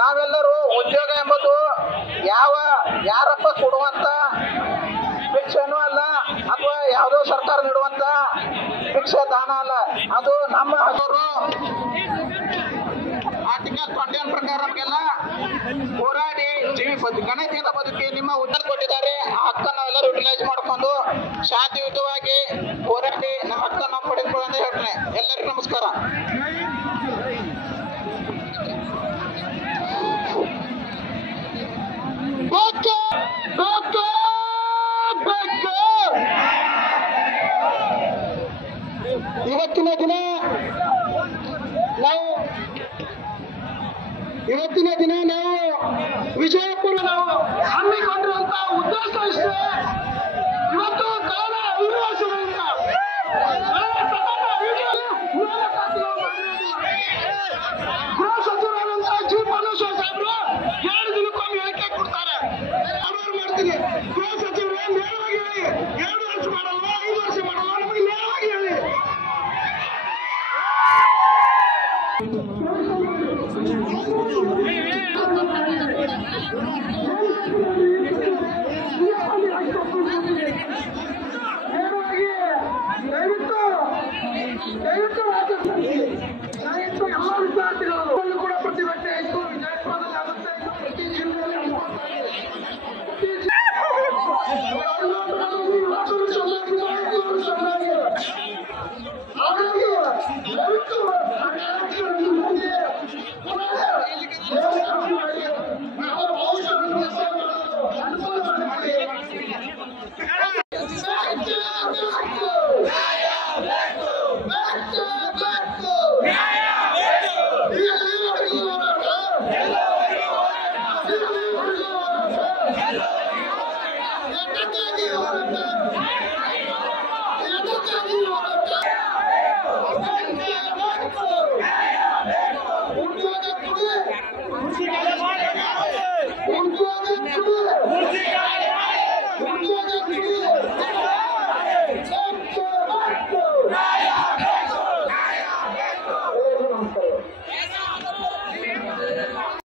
ನಾವೆಲ್ಲರೂ ಉದ್ಯೋಗ ಎಂಬುದು ಯಾರಪ್ಪ ಕೊಡುವಂತ ಭಿಕ್ಷೆನೂ ಅಲ್ಲ, ಅಥವಾ ಯಾವುದೋ ಸರ್ಕಾರ ನೀಡುವಂತ ಭಿಕ್ಷೆ ದಾನ ಅಲ್ಲ. ಅದು ನಮ್ಮ ಹಕ್ಕರು. ಆರ್ಟಿಕಲ್ 21 ಪ್ರಕಾರ ನಮಗೆಲ್ಲ ಹೋರಾಡಿ ಗಣನೀಯದ ಬದುಕಿ ನಿಮ್ಮ ಉದ್ಯೋಗ ಕೊಟ್ಟಿದ್ದಾರೆ. ಆ ಹಕ್ಕನ್ನು ನಾವೆಲ್ಲರೂ ಯುಟಿಲೈಸ್ ಮಾಡಿಕೊಂಡು ಶಾಂತಿಯುತವಾಗಿ ಹೋರಾಡಿ ನಮ್ಮ ಹಕ್ಕನ್ನು ಪಡೆದುಕೊಳ್ಳಿ ಹೇಳ್ತೇನೆ. ಎಲ್ಲರಿಗೂ ನಮಸ್ಕಾರ. ಇವತ್ತಿನ ದಿನ ನಾವು ವಿಜಯಪುರ ಹಮ್ಮಿಕೊಂಡಿರುವಂತಹ ಉದ್ದೇಶ ಇಷ್ಟೇ. ಇವತ್ತು ಕಳೆದ 5 ವರ್ಷಗಳಿಂದ ಗೃಹ ಸಚಿವರಾದಂತಹ ಜಿ ಪರಮೇಶ್ವರ್ ಸಾಹೇಬರು 2 ದಿನಕ್ಕೊಮ್ಮೆ ಹೇಳಿಕೆ ಕೊಡ್ತಾರೆ. ಅವ್ರು ಮಾಡ್ತೀನಿ, ಗೃಹ ಸಚಿವರು ನೇರವಾಗಿ ಹೇಳಿ, 2 ವರ್ಷ ಮಾಡಲ್ಲ, 5 ವರ್ಷ ಮಾಡಲ್ಲ, ನಮಗೆ ನೇರವಾಗಿ ಹೇಳಿ. ದಯವಿಟ್ಟು ಎಲ್ಲ ವಿದ್ಯಾರ್ಥಿಗಳು ಕೂಡ ಪ್ರತಿಭಟನೆ ಆಯಿತು. ವಿಜಯಪುರದಲ್ಲಿ ಆಗುತ್ತೆ, ಪ್ರತಿ ಜಿಲ್ಲೆಯಲ್ಲಿ ಹಾಗಾಗಿ ದಯವಿಟ್ಟು